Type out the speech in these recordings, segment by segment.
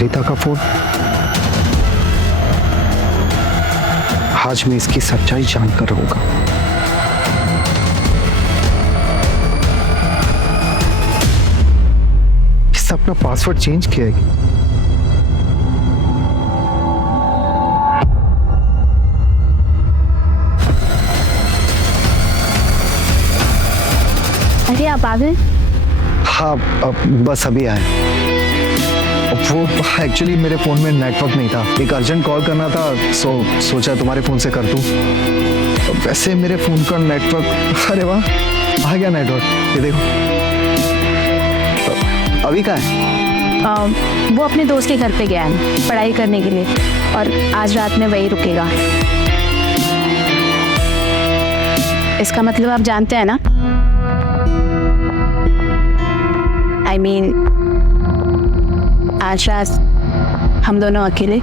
सरिता का फोन। आज मैं इसकी सच्चाई जानकर रहूंगा। इसने अपना पासवर्ड चेंज किया है। अरे आप आ गए? हाँ, बस अभी आए। वो एक्चुअली मेरे फोन में नेटवर्क नहीं था, एक अर्जेंट कॉल करना था, सोचा तुम्हारे फोन से कर दूं। वैसे मेरे फोन का नेटवर्क, अरे वाह, आ गया नेटवर्क। ये देखो। अभी कहाँ है? वो अपने दोस्त के घर पे गया है पढ़ाई करने के लिए, और आज रात में वही रुकेगा। इसका मतलब आप जानते हैं ना? I mean, आज रात हम दोनों अकेले।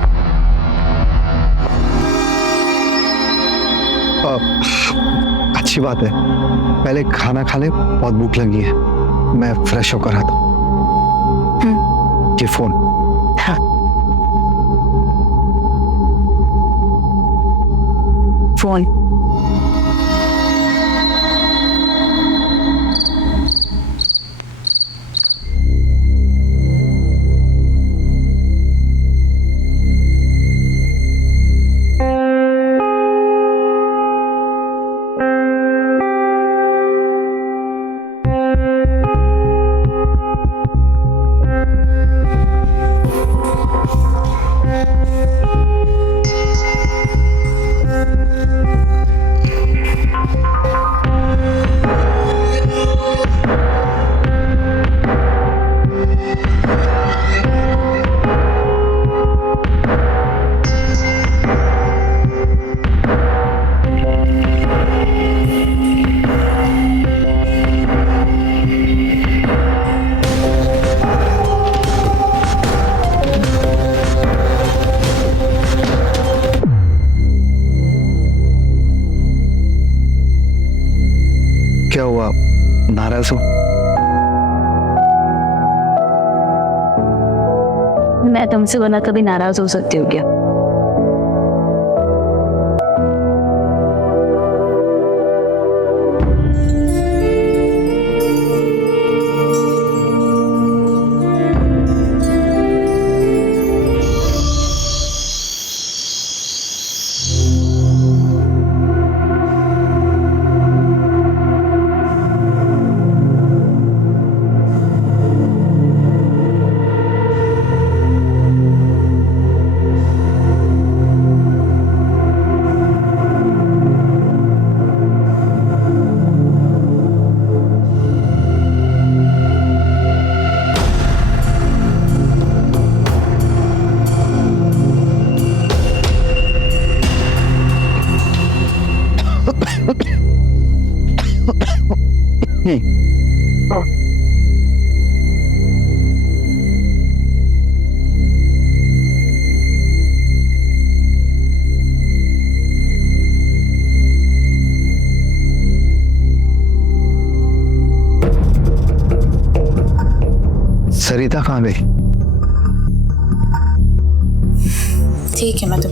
अच्छी बात है, पहले खाना खा ले, बहुत भूख लगी है। मैं फ्रेश होकर आता हूँ। ये फोन। हाँ। फोन। क्या हुआ, नाराज हो? मैं तुमसे बना कभी नाराज हो सकती हूँ क्या? सरिता कहाँ गई? ठीक है, मैं तो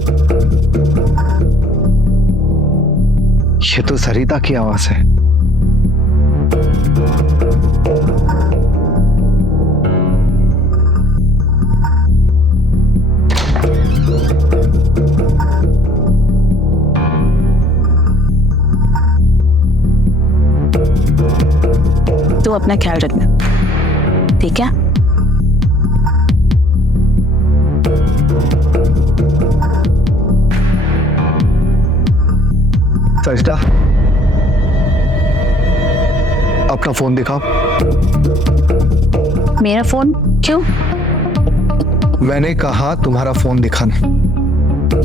ये तो सरिता की आवाज है। तो अपना ख्याल रखना, ठीक है? सरिता, अपना फोन दिखाओ। मेरा फोन क्यों? मैंने कहा तुम्हारा फोन दिखाना।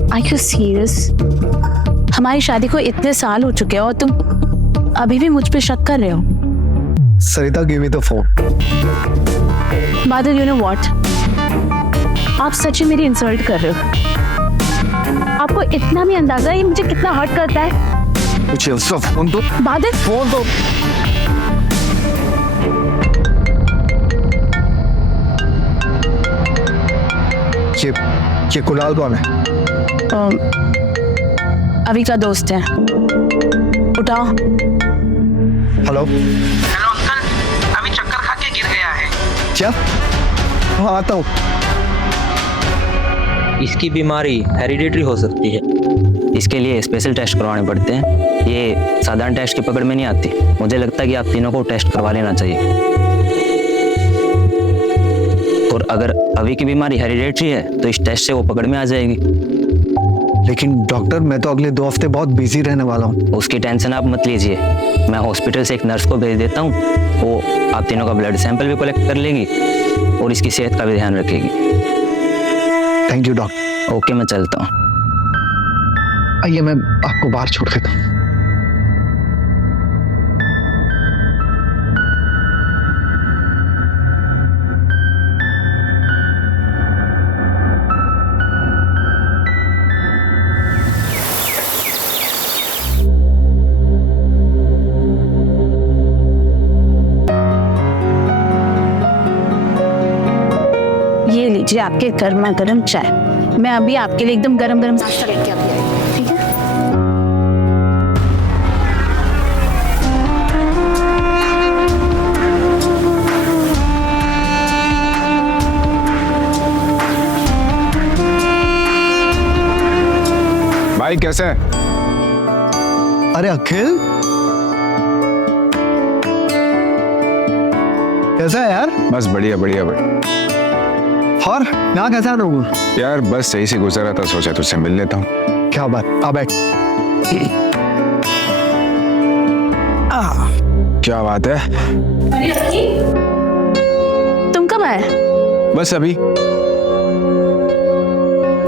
Are you serious? हमारी शादी को इतने साल हो चुके हैं और तुम अभी भी मुझ पे शक कर रहे हो? सरिता, गिव मी द फोन। बादल, you know what? आप सच में मेरी इंसल्ट कर रहे हो। आपको इतना भी अंदाजा है ये मुझे कितना हर्ट करता है? मुझे उसका फोन दो। बादल, फोन दो। ये कुणाल कौन है? अभी का दोस्त है। उठाओ। हेलो हेलो अंकल, अभी चक्कर खा के गिर गया है। क्या? हाँ आता हूँ। इसकी बीमारी हेरिडिटरी हो सकती है। इसके लिए स्पेशल टेस्ट करवाने पड़ते हैं। ये साधारण टेस्ट की पकड़ में नहीं आती। मुझे लगता है कि आप तीनों को टेस्ट करवा लेना चाहिए। और अगर अभी की बीमारी हेरिडिटरी है तो इस टेस्ट से वो पकड़ में आ जाएगी। लेकिन डॉक्टर मैं तो अगले 2 हफ्ते बहुत बिजी रहने वाला हूँ। उसकी टेंशन आप मत लीजिए। मैं हॉस्पिटल से एक नर्स को भेज देता हूँ। वो आप तीनों का ब्लड सैंपल भी कलेक्ट कर लेगी और इसकी सेहत का भी ध्यान रखेगी। Thank you doctor. ओके, मैं चलता हूँ। आइए मैं आपको बाहर छोड़ देता हूँ। ये लीजिए आपके गर्मा गर्म चाय। मैं अभी आपके लिए एकदम गरम गरम नाश्ता लेके अभी आई, ठीक है? भाई कैसे है? अरे अखिल, कैसा है यार? बस बढ़िया बढ़िया भाई। और यहाँ कैसा रहूँ? यार बस सही से गुजर रहा था, सोचा तुझसे मिल लेता हूँ। क्या बात, आ बैठ। क्या बात है? तुम कब आए? बस अभी।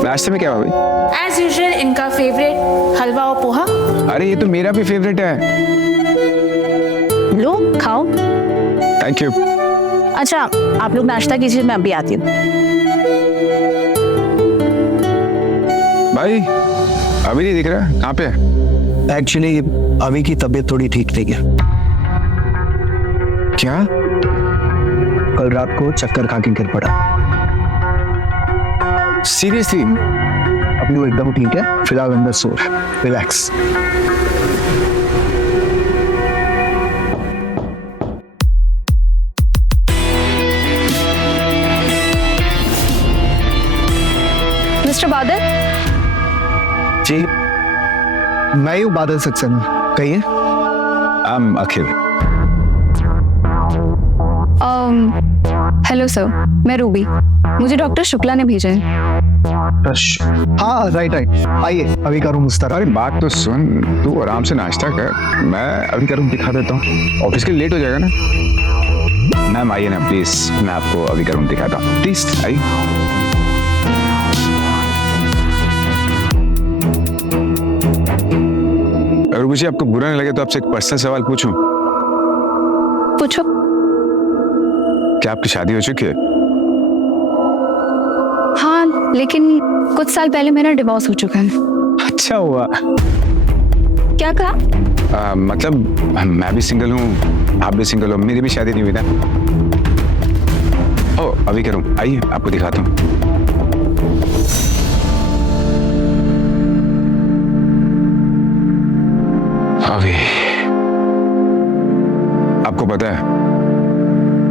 नाश्ते में क्या हुआ भाई? एज यूजुअल इनका फेवरेट हलवा और पोहा। अरे ये तो मेरा भी फेवरेट है। लो खाओ। Thank you. अच्छा आप लोग नाश्ता कीजिए, मैं अभी आती हूँ। भाई अभी नहीं दिख रहा, कहाँ पे है? एक्चुअली अभी की तबीयत थोड़ी ठीक नहीं है। क्या? कल रात को चक्कर खा के गिर पड़ा। सीरियसली? अभी वो एकदम ठीक है, फिलहाल अंदर सो रहा है। रिलैक्स। मिस्टर बादल। जी मैं ही हूँ बादल सक्सेना, कहिए। अखिल। हेलो सर, मैं रूबी। मुझे डॉक्टर शुक्ला ने भेजा है। हाँ राइट राइट, आइए अभी करूँ मुस्तर। अरे बात तो सुन, तू आराम से नाश्ता कर, मैं अभी का रूम दिखा देता हूँ। ऑफिस के लिए लेट हो जाएगा ना। मैम आइए ना प्लीज, मैं आपको अभी का रूम दिखाता हूँ, प्लीज आइए। अगर मुझे आपको बुरा नहीं लगे तो आपसे एक पर्सनल सवाल पूछूं? पूछो। क्या आपकी शादी हो चुकी है? हाँ, लेकिन कुछ साल पहले मेरा डिवोर्स हो चुका है। अच्छा हुआ। क्या कहा? मतलब मैं भी सिंगल हूँ, आप भी सिंगल हो, मेरी भी शादी नहीं हुई ना। ओ अभी करूँ, आइए आपको दिखाता हूँ। अभी आपको पता है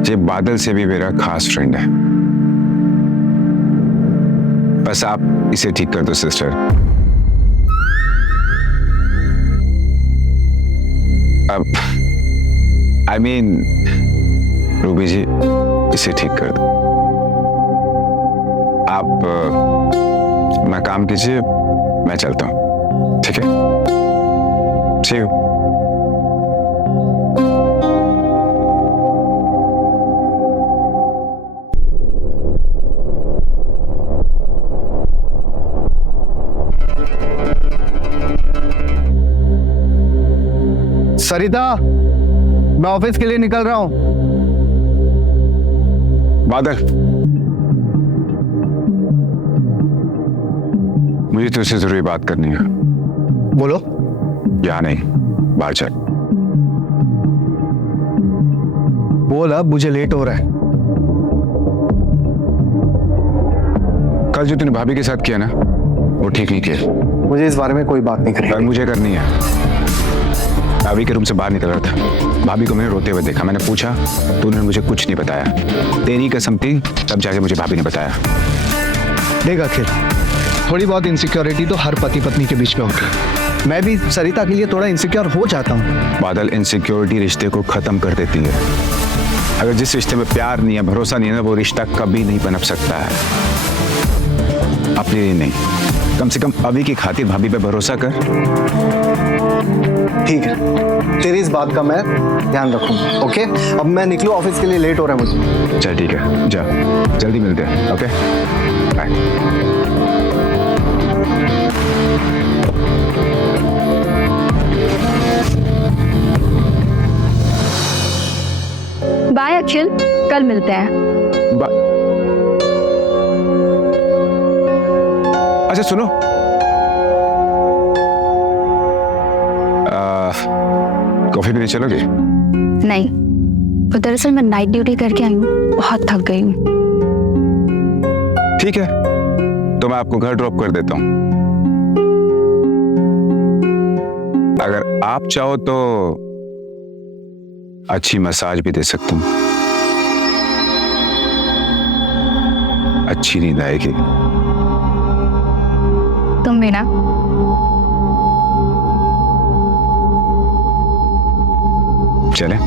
ये बादल से भी मेरा खास फ्रेंड है। बस आप इसे ठीक कर दो सिस्टर। अब आई मीन रूबी जी, इसे ठीक कर दो आप। अपना काम कीजिए, मैं चलता हूं, ठीक है? See you. सरिता, मैं ऑफिस के लिए निकल रहा हूं। बादल, मुझे तुझसे जरूरी बात करनी है। बोलो। यहाँ नहीं, बाहर चल। बोल, अब मुझे लेट हो रहा है। कल जो तूने भाभी के साथ किया ना वो ठीक नहीं किया। मुझे इस बारे में कोई बात नहीं और करेगी। मुझे करनी है। भाभी के रूम से बाहर निकल रहा था, भाभी को मैंने रोते हुए देखा। मैंने पूछा तो उन्होंने मुझे कुछ नहीं बताया। तेरी कसम थी, तब जाके मुझे भाभी ने बताया। देख अखिल, थोड़ी बहुत इनसिक्योरिटी तो हर पति पत्नी के बीच में होती है। मैं भी सरिता के लिए थोड़ा इनसिक्योर हो जाता हूँ। बादल, इनसिक्योरिटी रिश्ते को खत्म कर देती है। अगर जिस रिश्ते में प्यार नहीं है, भरोसा नहीं है ना, वो रिश्ता कभी नहीं पनप सकता है। अपने लिए नहीं, कम से कम अभी की खातिर भाभी पे भरोसा कर। ठीक है, तेरी इस बात का मैं ध्यान रखूंगा। ओके, अब मैं निकलूं, ऑफिस के लिए लेट हो रहा है मुझे। चल ठीक है, जा, जल्दी मिलते हैं। Okay, bye. बाय अखिल, कल मिलते हैं। अच्छा सुनो, कॉफी पीने चलोगे? नहीं, वो दरअसल मैं नाइट ड्यूटी करके आई हूँ, बहुत थक गई हूँ। ठीक है, तो मैं आपको घर ड्रॉप कर देता हूँ। अगर आप चाहो तो अच्छी मसाज भी दे सकता हूँ, अच्छी नींद आएगी। तुम भी ना। चले।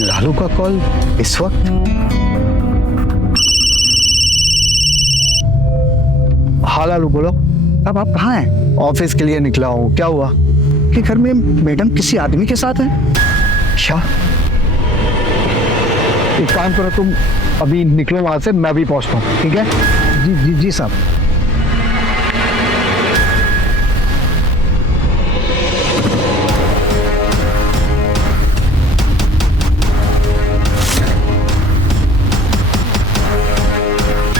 लालू का कॉल इस वक्त? हाँ लालू बोलो। अब आप कहाँ हैं? ऑफिस के लिए निकला हूँ। क्या हुआ? कि घर में मैडम किसी आदमी के साथ है? क्या? एक काम करो, तुम अभी निकलो वहां से, मैं भी पहुंचता हूँ। ठीक है? जी जी जी साहब।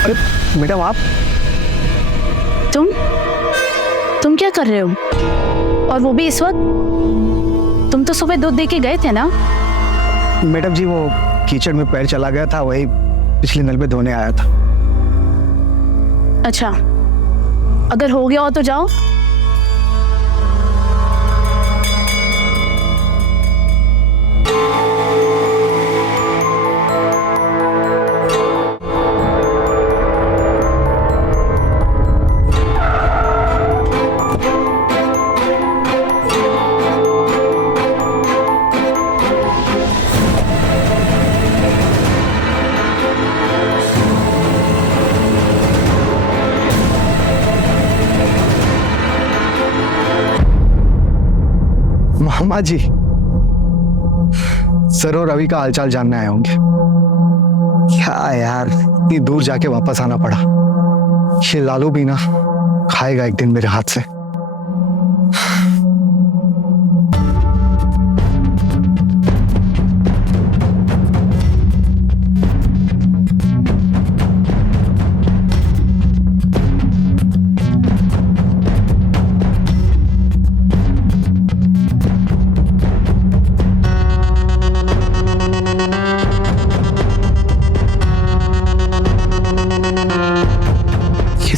अरे मैडम आप? तुम क्या कर रहे हो? और वो भी इस वक्त? तुम तो सुबह दूध दे के गए थे ना? मैडम जी, वो कीचड़ में पैर चला गया था, वही पिछले नल पे धोने आया था। अच्छा, अगर हो गया हो तो जाओ। मामा जी, सर और रवि का हालचाल जानने आए होंगे। क्या यार, इतनी दूर जाके वापस आना पड़ा। ये लालू भी ना खाएगा एक दिन मेरे हाथ से।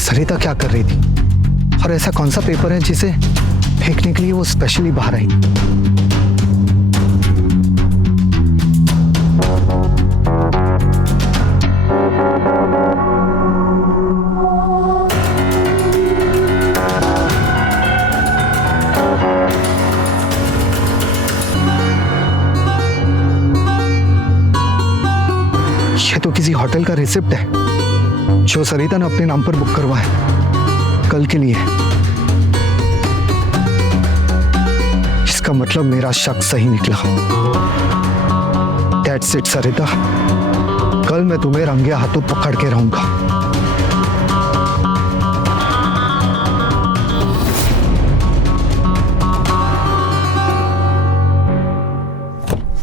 सरिता क्या कर रही थी? और ऐसा कौन सा पेपर है जिसे फेंकने के लिए वो स्पेशली बाहर आई? होटल का रिसिप्ट है जो सरिता ने अपने नाम पर बुक करवा है कल के लिए। इसका मतलब मेरा शक सही निकला। That's it, सरिता। कल मैं तुम्हें रंगे हाथों पकड़ के रहूंगा।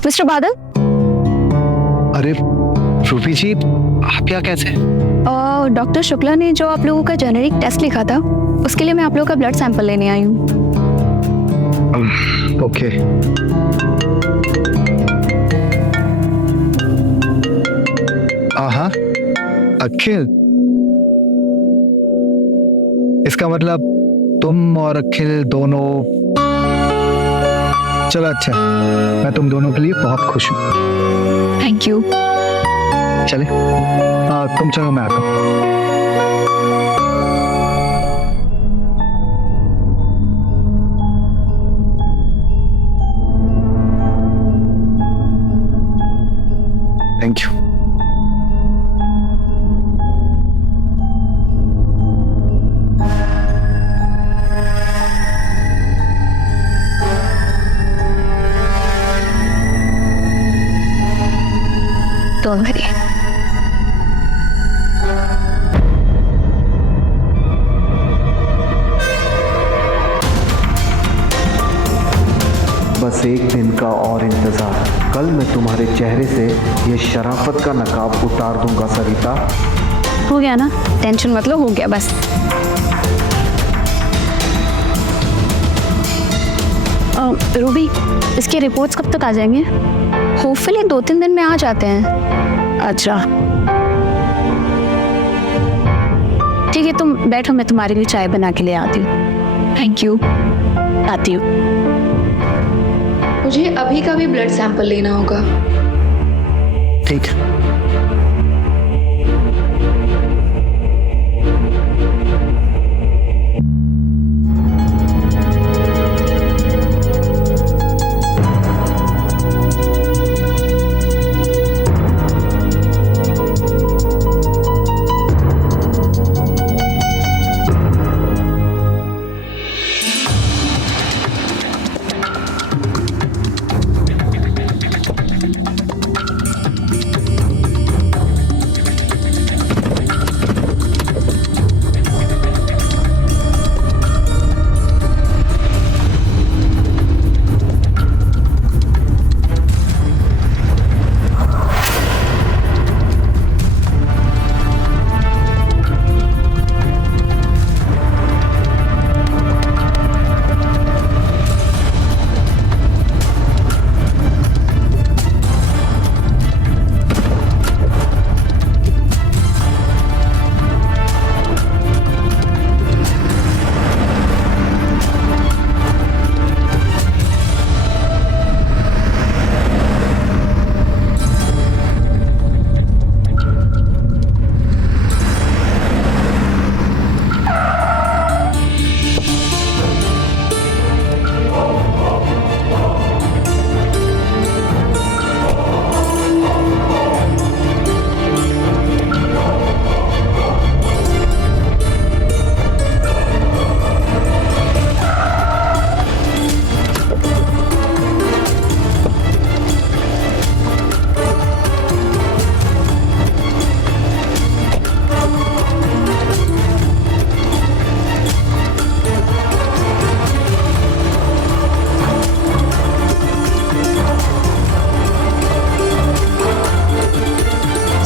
मिस्टर बादल, अरे रूबी जी, आप यहाँ कैसे? डॉक्टर शुक्ला ने जो आप लोगों का जेनेरिक टेस्ट लिखा था उसके लिए मैं आप लोगों का ब्लड सैंपल लेने आई हूँ। ओके। हाँ, अखिल, इसका मतलब तुम और अखिल दोनों। चलो अच्छा, मैं तुम दोनों के लिए बहुत खुश हूँ। Thank you. चले, तुम चलो, मैं आता हूँ। Thank you. Don't worry. बस एक दिन का और इंतजार। कल मैं तुम्हारे चेहरे से ये शराफत का नकाब उतार दूंगा सरिता। हो गया ना, टेंशन मतलब हो गया बस। रूबी, इसके रिपोर्ट्स कब तक आ जाएंगे? होपफुली 2-3 दिन में आ जाते हैं। अच्छा ठीक है, तुम बैठो, मैं तुम्हारे लिए चाय बना के ले आती हूँ। Thank you. आती हूँ। मुझे अभी का भी ब्लड सैंपल लेना होगा। ठीक है।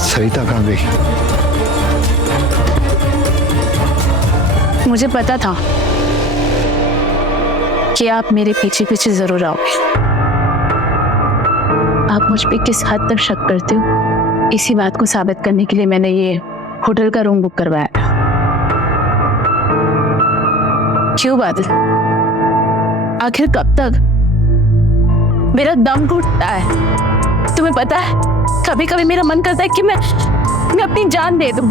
सरिता कहाँ गई? मुझे पता था कि आप मेरे पीछे पीछे जरूर आओगे। आप मुझ पे किस हद तक शक करते हो, इसी बात को साबित करने के लिए मैंने ये होटल का रूम बुक करवाया था। क्यों बादल, आखिर कब तक? मेरा दम घुटता है। तुम्हें पता है, कभी कभी मेरा मन करता है कि मैं अपनी जान दे दूं।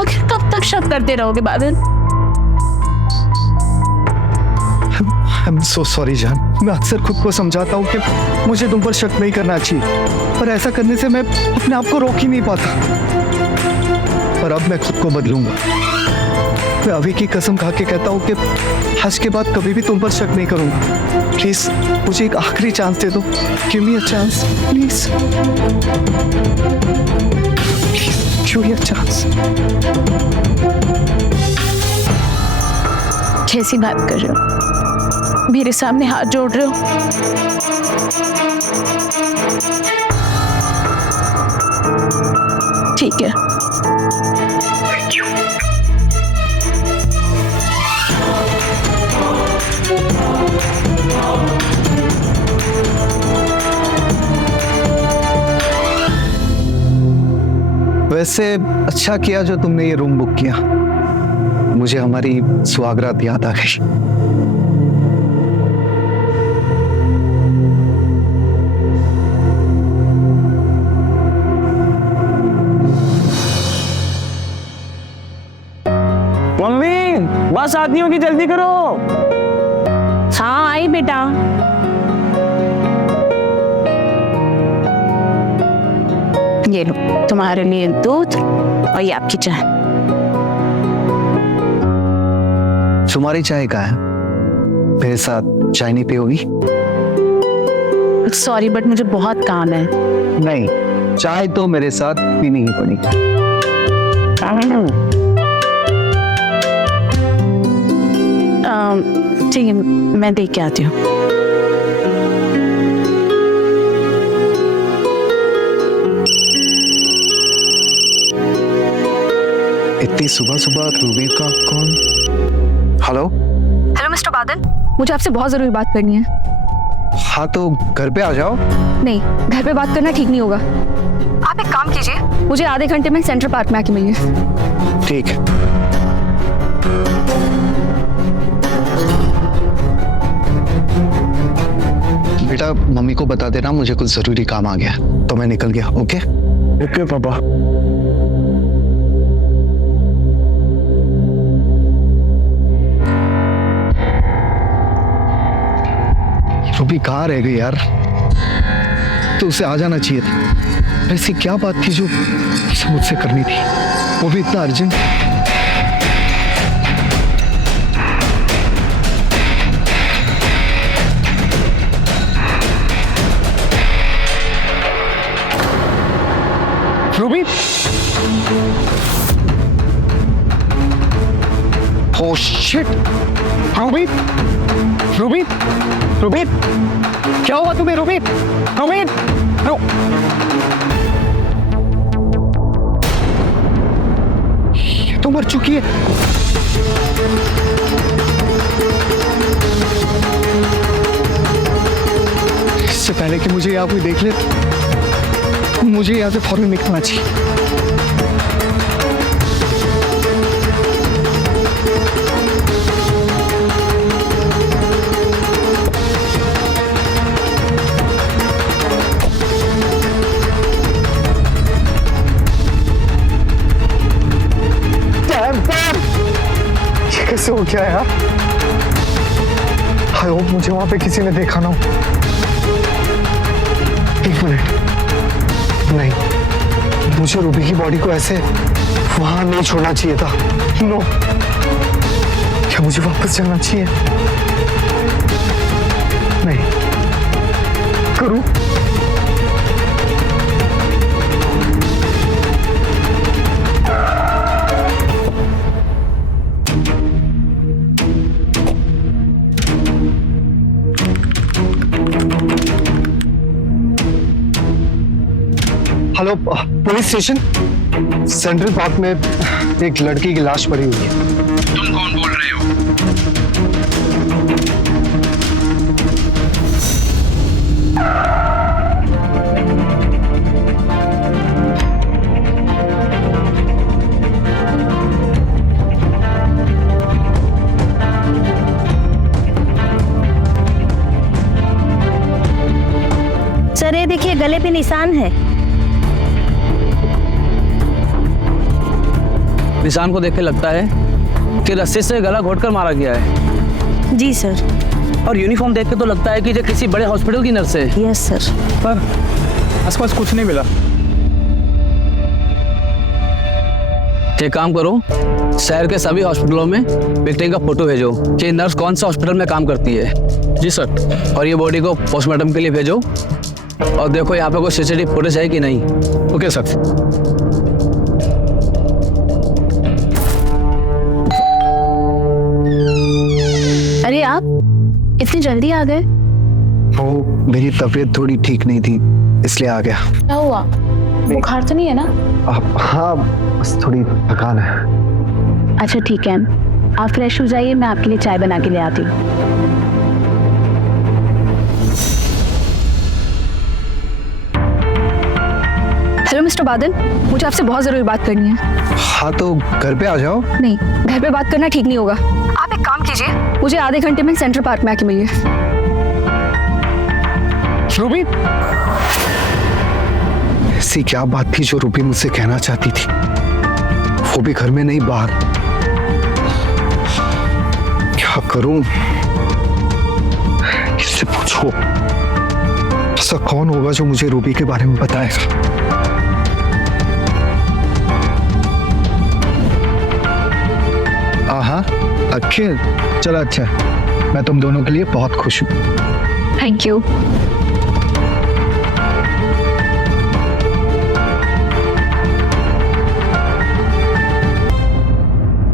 आखिर कब तक शक करते रहोगे बादल? आई एम सो सॉरी जान। मैं अक्सर खुद को समझाता हूँ कि मुझे तुम पर शक नहीं करना चाहिए, पर ऐसा करने से मैं अपने आप को रोक ही नहीं पाता। पर अब मैं खुद को बदलूंगा। मैं अभी की कसम खा के कहता हूँ कि आज के बाद कभी भी तुम पर शक नहीं करूंगा। प्लीज मुझे एक आखिरी चांस दे दो। Give me a chance please. Give me a chance. कैसी बात कर रहे हो? मेरे सामने हाथ जोड़ रहे हो? ठीक है, वैसे अच्छा किया जो तुमने ये रूम बुक किया। मुझे हमारी सुहागरात याद आ गई। मम्मी बस आती होगी, जल्दी करो। हाँ आई बेटा। ये लो तुम्हारे लिए दूध और ये आपकी चाय। तुम्हारी चाय का है, मेरे साथ चाय नहीं पियोगी? सॉरी बट मुझे बहुत काम है। नहीं, चाय तो मेरे साथ पीनी ही पड़ेगी। ठीक है, मैं देख के आती हूँ। इतनी सुबह सुबह रूबी का कौन? हेलो हेलो मिस्टर बादल, मुझे आपसे बहुत जरूरी बात करनी है। हाँ तो घर पे आ जाओ। नहीं, घर पे बात करना ठीक नहीं होगा। आप एक काम कीजिए, मुझे आधे घंटे में सेंट्रल पार्क में आके मिलिए। ठीक है। बेटा मम्मी को बता देना मुझे कुछ जरूरी काम आ गया, तो मैं निकल गया। ओके ओके पापा। रूबी कहाँ रह गई यार? तो उसे आ जाना चाहिए था। ऐसी क्या बात थी जो उसे मुझसे करनी थी, वो भी इतना urgent? Ruby, oh shit. Ruby, Ruby, Ruby, क्या हुआ तुम्हें? रूबी, रूबी, तो मर चुकी है। इससे पहले कि मुझे यहाँ कोई देख ले, मुझे यहाँ से फौरन निकलना चाहिए। कैसे हो गया यार? आई होप मुझे वहां पे किसी ने देखा ना हो। एक मिनट, नहीं, मुझे रूबी की बॉडी को ऐसे वहां नहीं छोड़ना चाहिए था। नो, क्या मुझे वापस जाना चाहिए? नहीं करूं? Hello police station. Central park में एक लड़की की लाश पड़ी हुई है। तुम कौन बोल रहे हो? सर ये देखिए, गले पे निशान है। निशान को देख के लगता है कि रस्सी से गला घोटकर मारा गया है। जी सर। और यूनिफॉर्म देख के तो लगता है कि ये किसी बड़े हॉस्पिटल की नर्स है। Yes sir. पर आसपास कुछ नहीं मिला। एक काम करो, शहर के सभी हॉस्पिटलों में विक्टिम का फोटो भेजो कि नर्स कौन सा हॉस्पिटल में काम करती है। जी सर। और ये बॉडी को पोस्टमार्टम के लिए भेजो और देखो यहाँ पे कोई सीसीटीवी फुटेज है कि नहीं। Okay sir. अरे आप इतनी जल्दी आ गए? वो मेरी तबीयत थोड़ी ठीक नहीं थी इसलिए आ गया। क्या हुआ? बुखार तो नहीं है ना? हाँ बस थोड़ी थकान है। अच्छा ठीक है, आप फ्रेश हो जाइए, मैं आपके लिए चाय बना के ले आती हूँ। हेलो मिस्टर बादल, मुझे आपसे बहुत जरूरी बात करनी है। हाँ तो घर पे आ जाओ। नहीं, घर पे बात करना ठीक नहीं होगा। आप एक काम कीजिए, मुझे आधे घंटे में सेंट्रल पार्क में आके मिलिए। रूबी, ऐसी क्या बात थी जो रूबी मुझसे कहना चाहती थी, वो भी घर में नहीं बाहर। क्या करूं, किससे पूछूं? ऐसा कौन होगा जो मुझे रूबी के बारे में बताएगा? हाँ अखिल, चलो अच्छा, मैं तुम दोनों के लिए बहुत खुश हूँ। Thank you.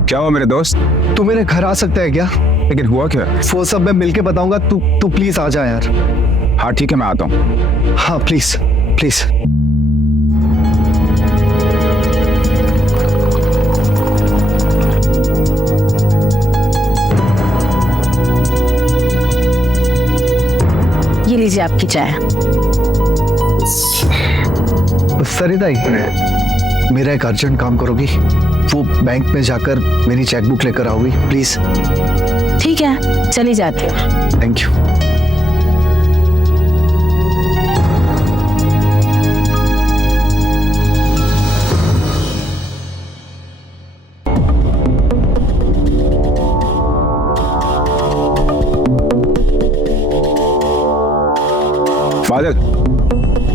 क्या हुआ मेरे दोस्त? तू मेरे घर आ सकता है क्या? लेकिन हुआ क्या? वो सब मैं मिलके बताऊंगा, तू प्लीज आ जा यार। हाँ ठीक है, मैं आता हूँ। हाँ प्लीज प्लीज। ये लीजिए आपकी चाय। सरिताई, मेरा एक अर्जेंट काम करोगी? वो बैंक में जाकर मेरी चेकबुक लेकर आओगी प्लीज। ठीक है, चली जाती हूँ। Thank you. बादल,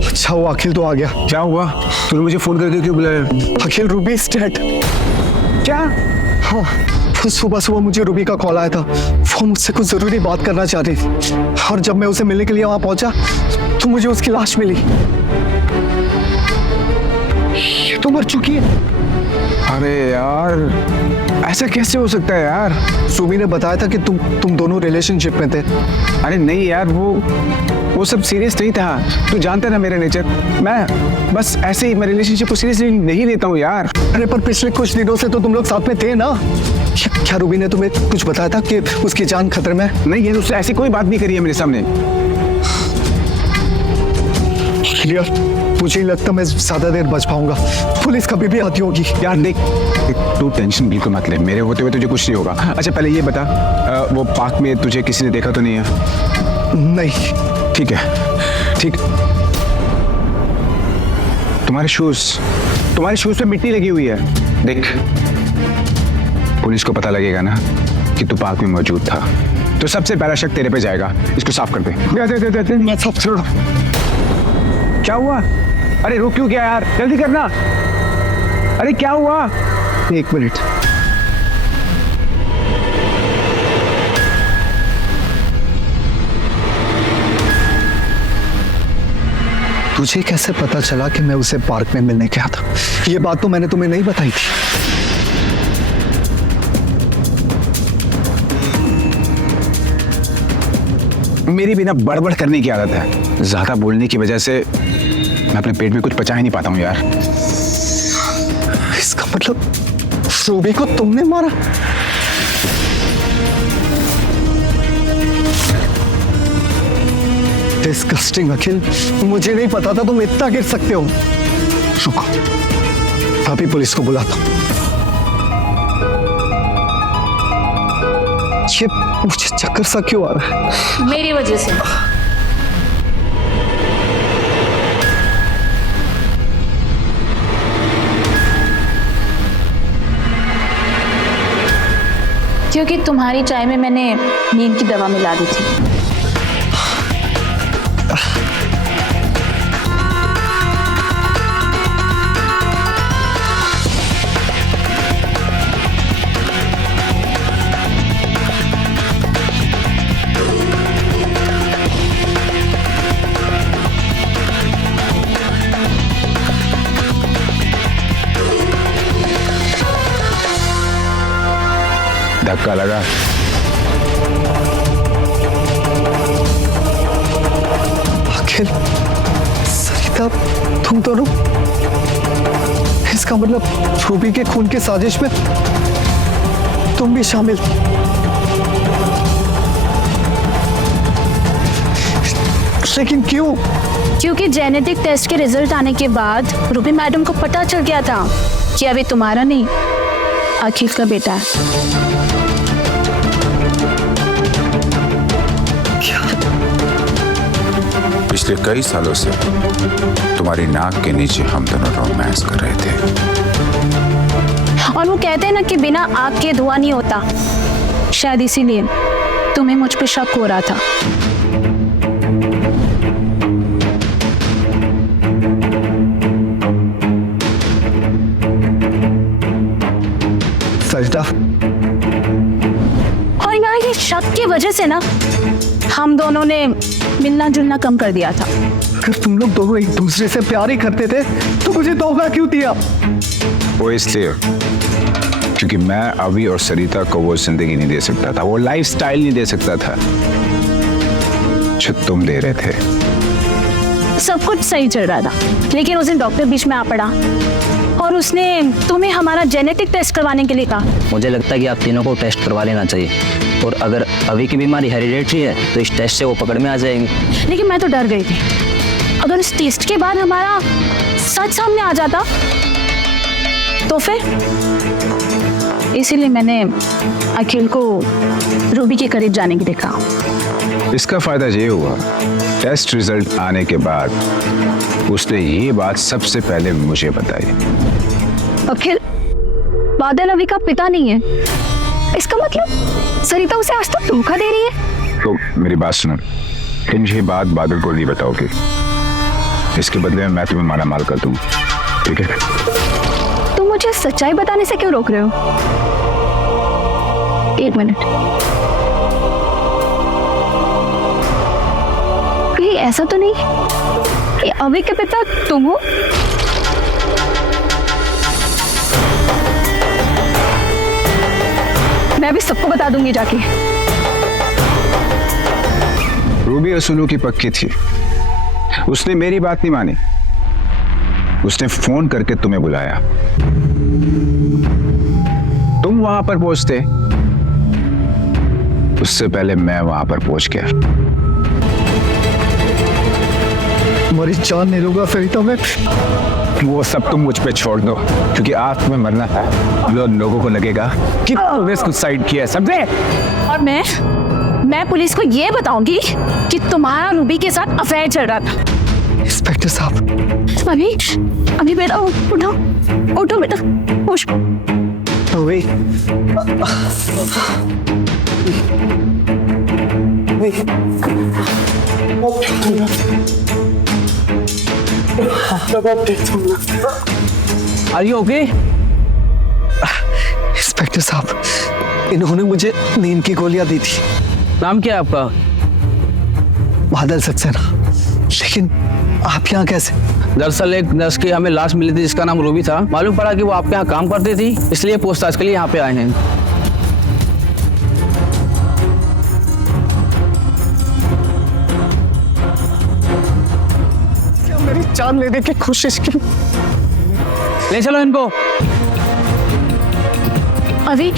अच्छा हुआ अखिल तो आ गया। क्या हुआ? तूने मुझे फोन करके क्यों बुलाया? अखिल, रूबी इज डेड। क्या? हाँ, सुबह सुबह मुझे रूबी का कॉल आया था। वो मुझसे कुछ जरूरी बात करना चाह रही थी और जब मैं उसे मिलने के लिए वहां पहुंचा तो मुझे उसकी लाश मिली। ये तो मर चुकी है। अरे यार, ऐसा कैसे हो सकता है यार? सुबी ने बताया था कि तुम दोनों रिलेशनशिप में थे। अरे नहीं यार, वो सब सीरियस नहीं था। तू जानता है ना मेरा नेचर, मैं बस ऐसे ही मैं रिलेशनशिप को सीरियसली नहीं लेता हूँ यार। अरे पर पिछले कुछ दिनों से तो तुम लोग साथ में थे ना? क्या रूबी ने तुम्हें कुछ बताया था कि उसकी जान खतरे में? नहीं, ये उससे ऐसी कोई बात नहीं करी है मेरे सामने। यार मुझे नहीं लगता मैं ज्यादा देर बच पाऊंगा, पुलिस कभी भी आती होगी। यार देख, तू टेंशन बिल्कुल मत ले, मेरे होते हुए तुझे कुछ नहीं होगा। अच्छा पहले ये बता, वो पार्क में तुझे किसी ने देखा तो नहीं है? नहीं। ठीक है, ठीक। तुम्हारे शूज पे मिट्टी लगी हुई है। देख, पुलिस को पता लगेगा ना कि तू पार्क में मौजूद था तो सबसे पहला शक तेरे पे जाएगा। इसको साफ कर दे। दे। मैं सब छोड़। क्या हुआ? अरे रुक क्यों गया यार, जल्दी करना। अरे क्या हुआ? एक मिनट। तुझे कैसे पता चला कि मैं उसे पार्क में मिलने गया था? ये बात तो मैंने तुम्हें नहीं बताई थी। मेरी भी ना बड़बड़ करने की आदत है। ज्यादा बोलने की वजह से मैं अपने पेट में कुछ पचा ही नहीं पाता हूँ यार। इसका मतलब रूबी को तुमने मारा? डिस्गस्टिंग अखिल, मुझे नहीं पता था तुम इतना गिर सकते हो। रुको, अभी पुलिस को बुलाता हूँ। ये मुझे चक्कर सा क्यों आ रहा है? मेरी वजह से। क्योंकि तुम्हारी चाय में मैंने नींद की दवा मिला दी थी। धक्का लगा। आखिर सरिता, तुम दोनों, इसका मतलब रूबी के खून की साजिश में तुम भी शामिल। लेकिन क्यों? क्योंकि जेनेटिक टेस्ट के रिजल्ट आने के बाद रूबी मैडम को पता चल गया था कि अभी तुम्हारा नहीं, अखिल का बेटा है। पिछले कई सालों से तुम्हारी नाक के नीचे हम दोनों रोमांस कर रहे थे। और वो कहते हैं ना कि बिना आग के धुआं नहीं होता, शायद इसीलिए तुम्हें मुझ पे शक हो रहा था। सरिता, और यहाँ ये शक की वजह से ना हम दोनों ने मिलना जुलना कम कर दिया था। अगर तुम लोग दोनों एक दूसरे से प्यार ही करते थे तो मुझे धोखा क्यों दिया? वो इसलिए क्योंकि मैं अभी और सरिता को वो जिंदगी नहीं दे सकता था, वो लाइफस्टाइल नहीं दे सकता था जो तुम दे रहे थे। सब कुछ सही चल रहा था, लेकिन उस दिन डॉक्टर बीच में आ पड़ा और उसने तुम्हें हमारा जेनेटिक टेस्ट करवाने के लिए कहा। मुझे लगता है कि आप तीनों को टेस्ट करवा लेना चाहिए, और अगर अभी की बीमारी हेरिडेटरी है तो इस टेस्ट से वो पकड़ में आ जाएंगे। लेकिन मैं तो डर गई थी, अगर इस टेस्ट के बाद हमारा सच सामने आ जाता तो फिर, इसीलिए मैंने अखिल को रूबी के करीब जाने के लिए कहा। इसका फायदा ये हुआ, टेस्ट रिजल्ट आने के बाद उसने ये बात सबसे पहले मुझे बताई। अखिल बादल अभी का पिता नहीं है, इसका मतलब सरिता उसे आज तक धोखा दे रही है। तो मेरी बात सुनो, तुम ये बात बादल को नहीं बताओगे, इसके बदले में मैं तुम्हें माला माल कर दूंगा, ठीक है? तुम मुझे सच्चाई बताने से क्यों रोक रहे हो? एक मिनट, कहीं ऐसा तो नहीं कि अभी के पिता तुम हो? मैं भी सबको बता दूंगी जाके। रूबी असुलू की पक्की थी, उसने मेरी बात नहीं मानी, उसने फोन करके तुम्हें बुलाया, तुम वहां पर पहुंचते, उससे पहले मैं वहां पर पहुंच गया। तुम्हारी जान नहीं लूंगा सरिता मैं। वो सब तुम मुझ पे छोड़ दो, क्योंकि आज तुम्हें मरना है, लोगों को लगेगा कि तुमने सुसाइड किया है, समझे? और मैं पुलिस को ये बताऊंगी कि तुम्हारा रूबी के साथ अफेयर चल रहा था। इंस्पेक्टर साहब, अभी बेटा उठो, उठो बेटा, उठ। Are you okay? इंस्पेक्टर साहब, इन्होंने मुझे नींद की गोलियां दी थी। नाम क्या है आपका? बादल सक्सेना। लेकिन आप यहाँ कैसे? दरअसल एक नर्स की हमें लाश मिली थी जिसका नाम रूबी था, मालूम पड़ा कि वो आपके यहाँ काम करती थी, इसलिए पूछताछ के लिए यहाँ पे आए हैं। क्या मेरी जान लेने की कोशिश की? ले चलो इनको। अभी